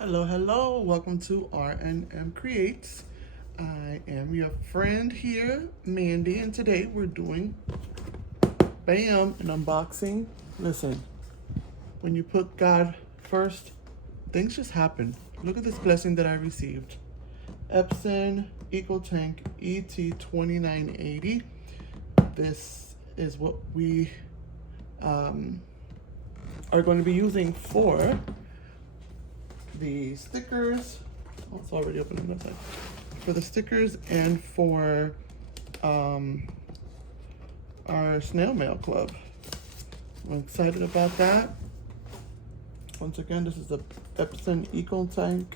Hello, welcome to R&M Creates. I am your friend here, Mandy, and today we're doing, bam, an unboxing. Listen, when you put God first, things just happen. Look at this blessing that I received. Epson EcoTank ET 2980. This is what we are going to be using for the stickers. Oh, it's already open on that side. For the stickers and for our snail mail club. I'm excited about that. Once again, this is the Epson EcoTank.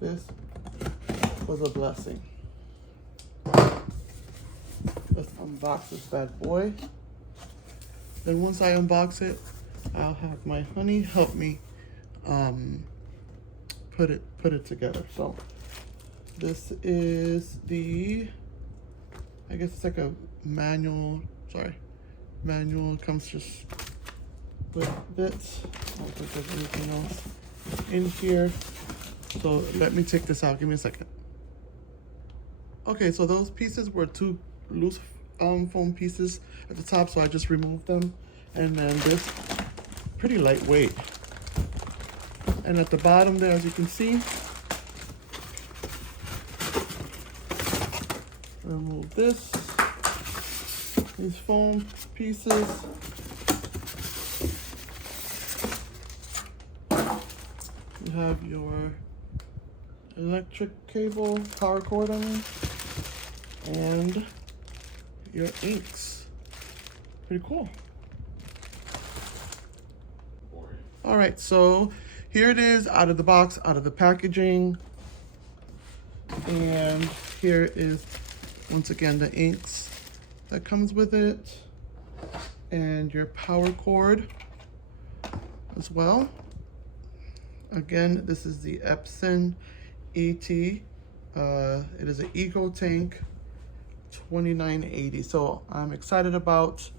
This was a blessing. Let's unbox this bad boy. Then once I unbox it, I'll have my honey help me put it together. So this is the, I guess it's like a manual. Manual comes just with this. I don't think there's anything else in here. So let me take this out. Give me a second. Okay, so those pieces were two loose foam pieces at the top, so I just removed them. And then this, pretty lightweight. And at the bottom there, as you can see, remove these foam pieces. You have your electric cable, power cord on it, and your inks. Pretty cool. All right, so here it is out of the box, out of the packaging. And here is, once again, the inks that comes with it and your power cord as well. Again, this is the Epson ET. It is an EcoTank 2980. So I'm excited about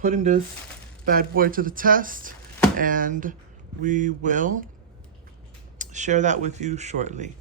putting this bad boy to the test, and we will share that with you shortly.